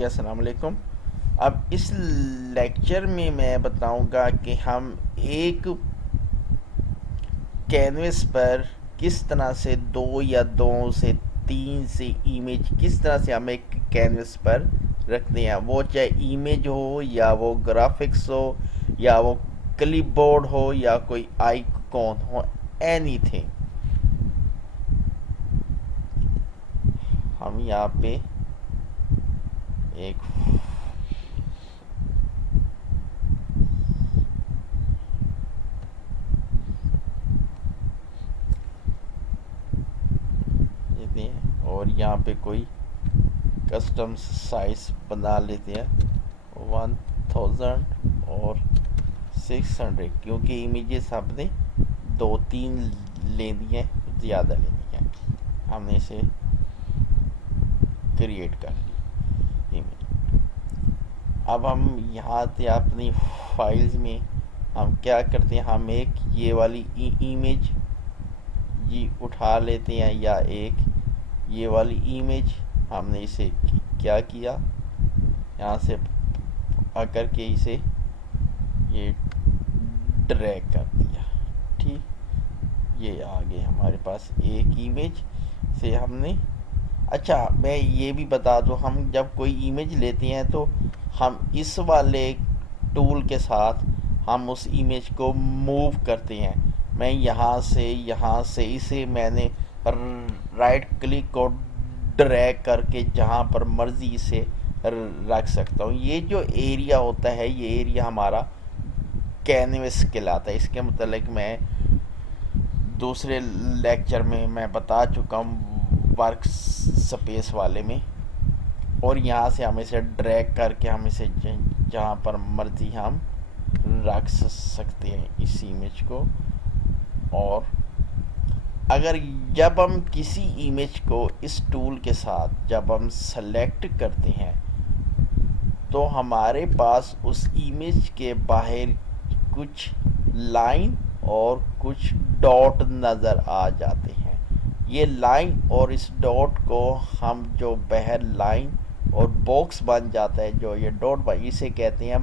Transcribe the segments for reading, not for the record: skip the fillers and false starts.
جی السلام علیکم۔ اب اس لیکچر میں میں بتاؤں گا کہ ہم ایک کینوس پر کس طرح سے دو یا دو سے تین سے ایمیج کس طرح سے ہم ایک کینوس پر رکھتے ہیں، وہ چاہے ایمیج ہو یا وہ گرافکس ہو یا وہ کلپ بورڈ ہو یا کوئی آئیکن ہو، اینی تھنگ۔ ہم یہاں پہ ایک لیتے ہیں اور یہاں پہ کوئی کسٹم سائز بنا لیتے ہیں 1000 اور 600، کیونکہ امیجز ہم نے 2-3 لینی ہے، زیادہ لینی ہے، ہم نے اسے کریٹ کر لی امیج۔ اب ہم یہاں سے اپنی فائلز میں ہم کیا کرتے ہیں، ہم ایک یہ والی ایمیج جی اٹھا لیتے ہیں، یا ایک یہ والی ایمیج ہم نے اسے کیا کیا، یہاں سے آ کر کے اسے یہ ڈریگ کر دیا، ٹھیک، یہ آگے ہمارے پاس ایک ایمیج سے ہم نے۔ اچھا میں یہ بھی بتا دوں، ہم جب کوئی ایمیج لیتے ہیں تو ہم اس والے ٹول کے ساتھ ہم اس ایمیج کو موو کرتے ہیں۔ میں یہاں سے اسے میں نے رائٹ کلک کو ڈریگ کر کے جہاں پر مرضی اسے رکھ سکتا ہوں۔ یہ جو ایریا ہوتا ہے، یہ ایریا ہمارا کینوس کہلاتا ہے۔ اس کے متعلق میں دوسرے لیکچر میں بتا چکا ہوں، ورک سپیس والے میں، اور یہاں سے ہم اسے ڈریگ کر کے ہم اسے جہاں پر مرضی ہم رکھ سکتے ہیں اس ایمیج کو۔ اور اگر جب ہم کسی ایمیج کو اس ٹول کے ساتھ جب ہم سلیکٹ کرتے ہیں تو ہمارے پاس اس ایمیج کے باہر کچھ لائن اور کچھ ڈاٹ نظر آ جاتے ہیں۔ یہ لائن اور اس ڈاٹ کو ہم جو باہر لائن اور باکس بن جاتا ہے، جو یہ ڈاٹ اسے کہتے ہیں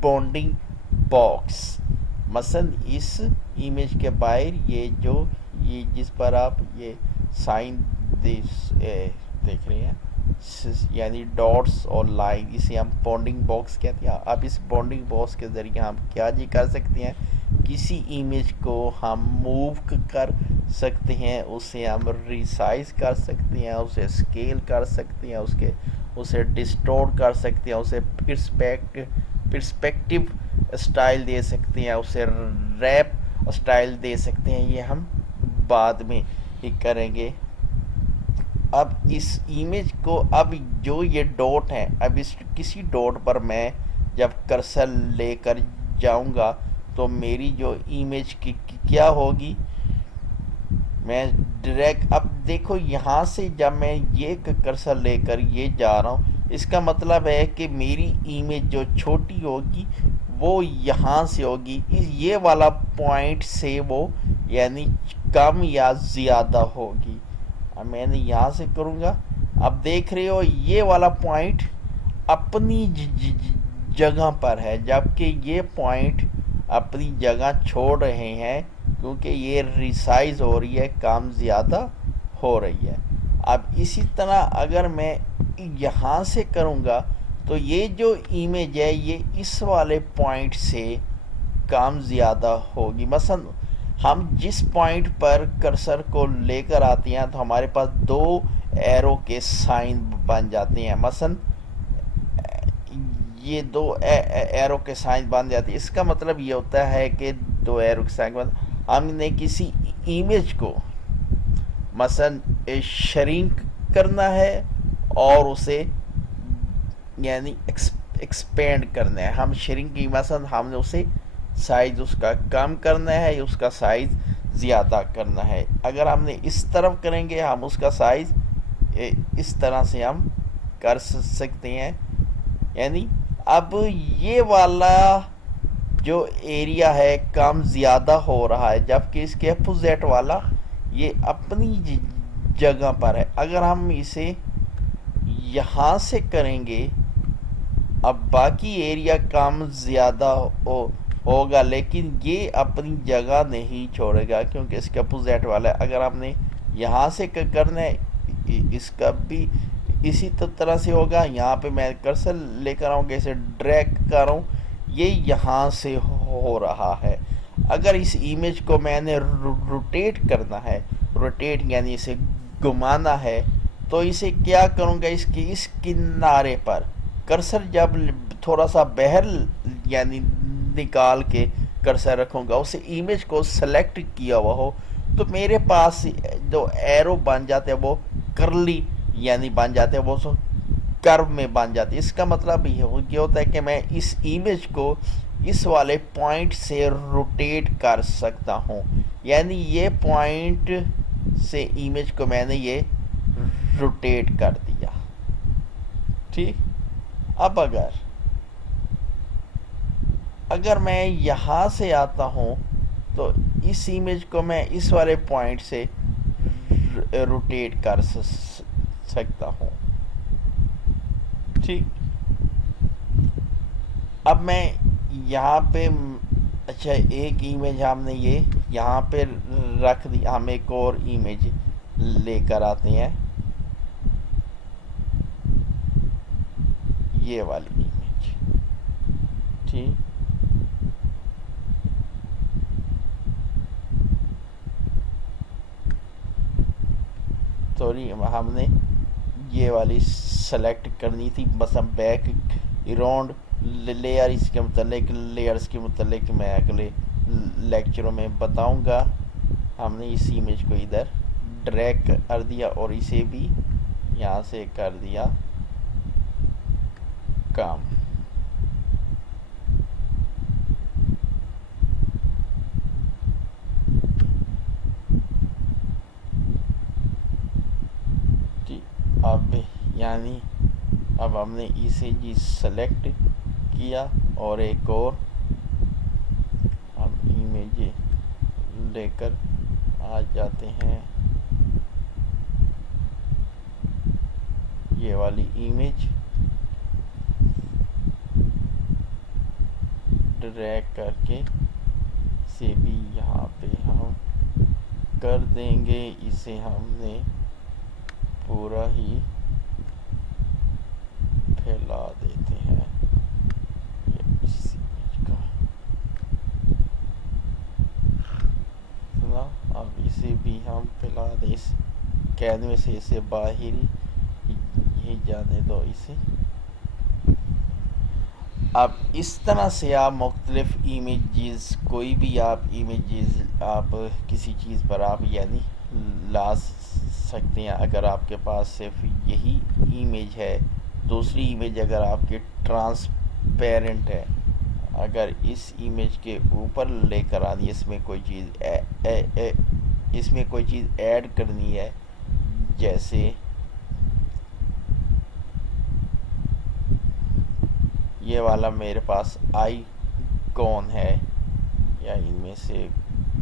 باؤنڈنگ باکس۔ مثلا اس ایمیج کے باہر یہ جس پر آپ یہ سائن دیکھ رہے ہیں، یعنی ڈاٹس اور لائن، اسے ہم باؤنڈنگ باکس کہتے ہیں۔ اب اس باؤنڈنگ باکس کے ذریعے ہم کیا کر سکتے ہیں، کسی ایمیج کو ہم موو کر سکتے ہیں، اسے ہم ریسائز کر سکتے ہیں، اسے اسکیل کر سکتے ہیں، اسے ڈسٹورٹ کر سکتے ہیں، اسے پرسپیکٹیو اسٹائل دے سکتے ہیں، اسے ریپ اسٹائل دے سکتے ہیں۔ یہ ہم بعد میں ہی کریں گے۔ اب اس ایمیج کو، اب جو یہ ڈاٹ ہے، اب کسی ڈاٹ پر میں جب کرسر لے کر جاؤں گا تو میری جو ایمیج کی کیا ہوگی، میں ڈائریکٹ، اب دیکھو یہاں سے جب میں یہ کرسر لے کر یہ جا رہا ہوں، اس کا مطلب ہے کہ میری ایمیج جو چھوٹی ہوگی وہ یہاں سے ہوگی، یہ والا پوائنٹ سے وہ یعنی کم یا زیادہ ہوگی۔ اب میں نے یہاں سے کروں گا، اب دیکھ رہے ہو یہ والا پوائنٹ اپنی جگہ پر ہے، جبکہ یہ پوائنٹ اپنی جگہ چھوڑ رہے ہیں کیونکہ یہ ریسائز ہو رہی ہے، کم زیادہ ہو رہی ہے۔ اب اسی طرح اگر میں یہاں سے کروں گا تو یہ جو ایمیج ہے یہ اس والے پوائنٹ سے کم زیادہ ہوگی۔ مثلا ہم جس پوائنٹ پر کرسر کو لے کر آتے ہیں تو ہمارے پاس 2 ایرو کے سائن بن جاتے ہیں۔ مثلا یہ 2 ایرو کے سائن بن جاتے ہیں، اس کا مطلب یہ ہوتا ہے کہ 2 ایرو کے سائن ہم نے کسی ایمیج کو مثلا شرنک کرنا ہے اور اسے یعنی ایکسپینڈ کرنا ہے۔ ہم شرنک کی مثلا ہم نے اسے سائز اس کا کم کرنا ہے، اس کا سائز زیادہ کرنا ہے۔ اگر ہم نے اس طرف کریں گے ہم اس کا سائز اس طرح سے ہم کر سکتے ہیں۔ یعنی اب یہ والا جو ایریا ہے کم زیادہ ہو رہا ہے، جبکہ اس کے اپوزٹ والا یہ اپنی جگہ پر ہے۔ اگر ہم اسے یہاں سے کریں گے. اب باقی ایریا کام زیادہ ہوگا لیکن یہ اپنی جگہ نہیں چھوڑے گا کیونکہ اس کے اپوزٹ والا ہے. اگر آپ نے یہاں سے کرنا ہے اس کا بھی اسی طرح سے ہوگا. یہاں پہ میں کرسر لے کر آؤں گا, اسے ڈریگ کر رہا ہوں, یہ یہاں سے ہو رہا ہے. اگر اس ایمیج کو میں نے روٹیٹ کرنا ہے, روٹیٹ یعنی اسے گھمانا ہے, تو اسے کیا کروں گا, اس کنارے پر کرسر جب تھوڑا سا باہر یعنی نکال کے کرسر رکھوں گا, اسے ایمیج کو سلیکٹ کیا ہوا ہو, تو میرے پاس جو ایرو بن جاتے ہیں وہ کرلی یعنی بن جاتے ہیں, وہ کرو میں بن جاتے. اس کا مطلب یہ ہوتا ہے کہ میں اس ایمیج کو اس والے پوائنٹ سے روٹیٹ کر سکتا ہوں. یعنی یہ پوائنٹ سے ایمیج کو میں نے یہ روٹیٹ کر دیا. ٹھیک. اب اگر میں یہاں سے آتا ہوں تو اس ایمیج کو میں اس والے پوائنٹ سے روٹیٹ کر سکتا ہوں. ٹھیک. اب میں یہاں پہ اچھا ایک ایمیج ہم نے یہ یہاں پہ رکھ دی, ہم ایک اور ایمیج لے کر آتے ہیں, یہ والی ایمیج. ٹھیک. سوری ہم نے یہ والی سلیکٹ کرنی تھی, بس ہم بیک اراؤنڈ لیئر اس کے متعلق لیئرز کے متعلق میں اگلے لیکچروں میں بتاؤں گا. ہم نے اس ایمیج کو ادھر ڈریگ کر دیا اور اسے بھی یہاں سے کر دیا کام. اب یعنی اب ہم نے اسے جی سلیکٹ کیا اور ایک اور ہم ایمیج لے کر آ جاتے ہیں, یہ والی ایمیج ڈریگ کر کے اسے بھی یہاں پہ ہم کر دیں گے. اسے ہم نے پورا ہی پھیلا دیتے ہیں اس ایمیج کا. اب اسے بھی ہم پھیلا دیں, اس کینوے سے اسے باہر ہی جانے دو اسے. اب اس طرح سے آپ مختلف ایمیجز, کوئی بھی آپ ایمیجز آپ کسی چیز پر آپ یعنی لا سکتے ہیں. اگر آپ کے پاس صرف یہی ایمیج ہے, دوسری ایمیج اگر آپ کے ٹرانسپیرنٹ ہے, اگر اس ایمیج کے اوپر لے کر آنی, اس میں کوئی چیز ایڈ کرنی ہے, جیسے یہ والا میرے پاس آئی کون ہے, یا ان میں سے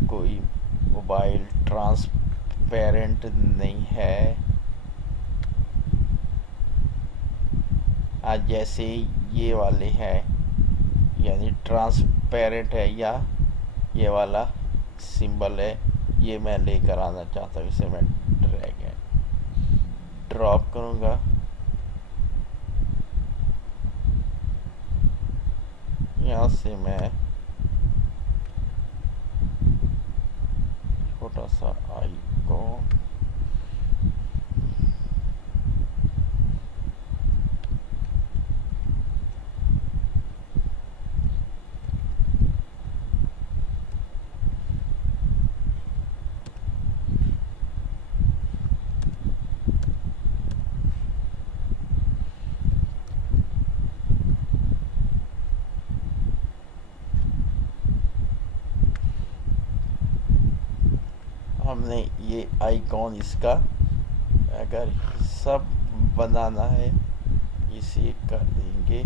کوئی موبائل ٹرانسپیرنٹ نہیں ہے, جیسے یہ والے ہیں یعنی ٹرانسپیرنٹ ہے, یا یہ والا سمبل ہے, یہ میں لے کر آنا چاہتا ہوں. اسے میں ڈریگ ڈراپ کروں گا, یہاں سے میں چھوٹا سا آئیکن ہم نے یہ آئیکن اس کا اگر سب بنانا ہے, اسے کر دیں گے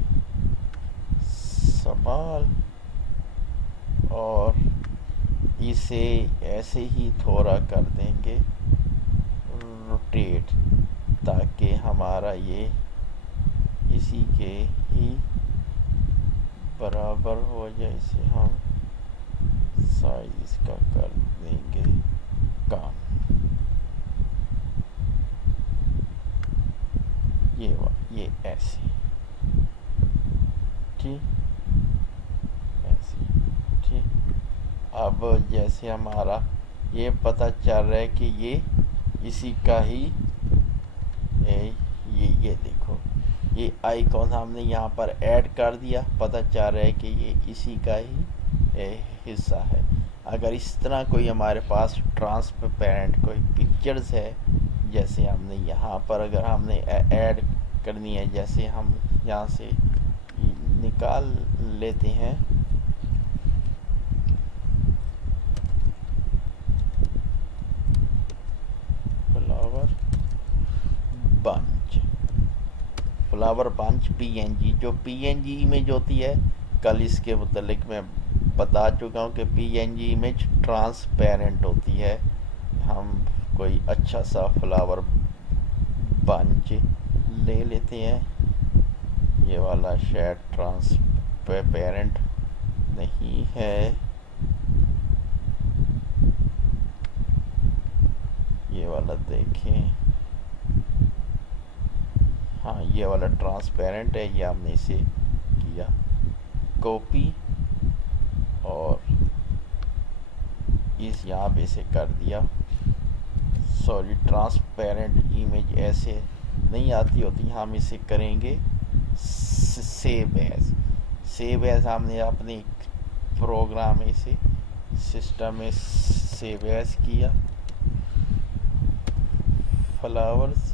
سمال اور اسے ایسے ہی تھوڑا کر دیں گے روٹیٹ, تاکہ ہمارا یہ اسی کے ہی برابر ہو جائے، اسے ہم سائز اس کا کر دیں گے کام. یہ ایسے ٹھیک، ایسے ٹھیک. اب جیسے ہمارا یہ پتہ چل رہا ہے کہ یہ اسی کا ہی یہ دیکھو، یہ آئیکن ہم نے یہاں پر ایڈ کر دیا، پتہ چل رہا ہے کہ یہ اسی کا ہی حصہ ہے. اگر اس طرح کوئی ہمارے پاس ٹرانسپیرنٹ کوئی پکچرز ہے، جیسے ہم نے یہاں پر اگر ہم نے ایڈ کرنی ہے، جیسے ہم یہاں سے نکال لیتے ہیں فلاور بنچ PNG. جو PNG امیج ہوتی ہے، کل اس کے متعلق میں بتا چکا ہوں کہ PNG امیج ٹرانسپیرنٹ ہوتی ہے. ہم کوئی اچھا سا فلاور بنچ لے لیتے ہیں. یہ والا شاید ٹرانسپیرنٹ نہیں ہے، یہ والا دیکھیں. ہاں، یہ والا ٹرانسپیرنٹ ہے. یہ ہم نے اسے کیا کاپی اور اس یہاں پہ اسے کر دیا. سوری، ٹرانسپیرنٹ امیج ایسے نہیں آتی ہوتی. ہم اسے کریں گے سیو ایز. ہم نے اپنے پروگرام میں اسے سسٹم میں سیو ایز کیا. فلاورز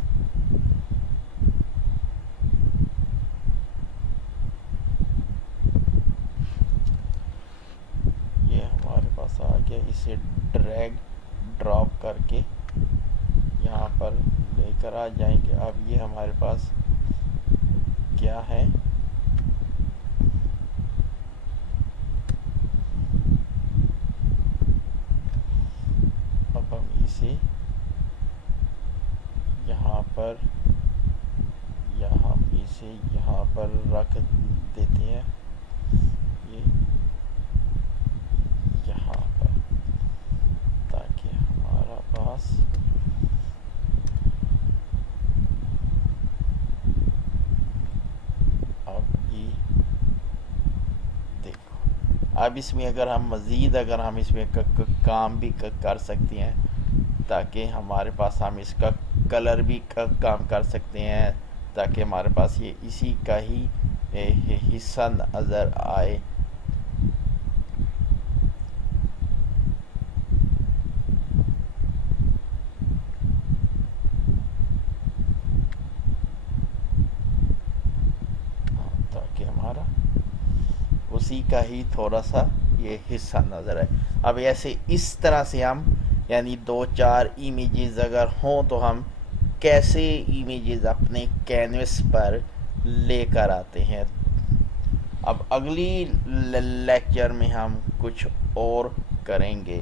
یہ ہمارے پاس آ گیا. اسے ڈریگ ڈراپ کر کے یہاں پر لے کر آ جائیں گے. اب یہ ہمارے پاس کیا ہے، اب ہم اسے یہاں پر یا ہم اسے یہاں پر رکھ دیتے ہیں، یہ یہاں پر، تاکہ ہمارا پاس اب یہ دیکھو. اب اس میں اگر ہم مزید اس میں کام بھی کر سکتے ہیں، تاکہ ہمارے پاس ہم اس کا کلر بھی کام کر سکتے ہیں، تاکہ ہمارے پاس یہ اسی کا ہی حصہ نظر آئے. تاکہ ہمارا اسی کا ہی تھوڑا سا یہ حصہ نظر آئے. اب ایسے اس طرح سے ہم یعنی 2-4 امیجز اگر ہوں تو ہم کیسے امیجز اپنے کینوس پر لے کر آتے ہیں. اب اگلی لیکچر میں ہم کچھ اور کریں گے.